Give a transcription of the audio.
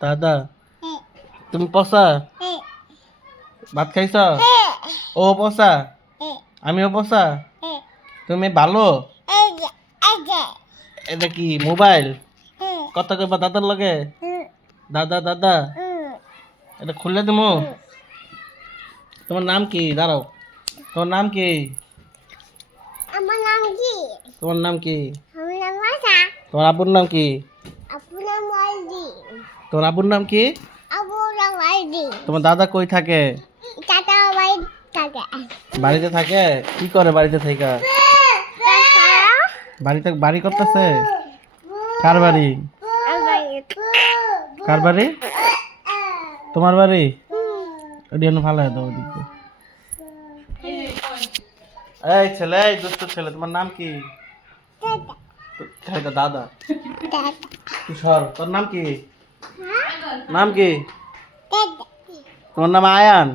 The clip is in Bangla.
দাদা তুমি পচা ভাত খাইছ? ও পচা আমিও পচা। তুমি ভালো? এটা কি মোবাইল? কথা কইবা দাদার লগে? দাদা দাদা এটা খুললে দেবো। তোমার নাম কি? দাঁড়াও, তোমার নাম কি? আমার নাম কি? তোমার নাম কি? আমার নাম আশা। তোমার আব্বুর নাম কি? আপুর নাম আইডি। তোমার আব্বুর নাম কি? আপুর নাম আইডি। তোমার দাদা কই থাকে? চাচা বাড়ি থাকে। বাড়িতে থাকে? কি করে বাড়িতে থেকে? বাড়িতে বাড়ি করতেছে? কার বাড়ি? কার বাড়ি? তোমার বাড়ি? ওটি ভালো দাও ওদিকে। এই ছেলে, এই দুষ্ট ছেলে, তোমার নাম কি? দাদা কিশোর, তোর নাম কি? নাম কি? তোমার নাম আয়ান?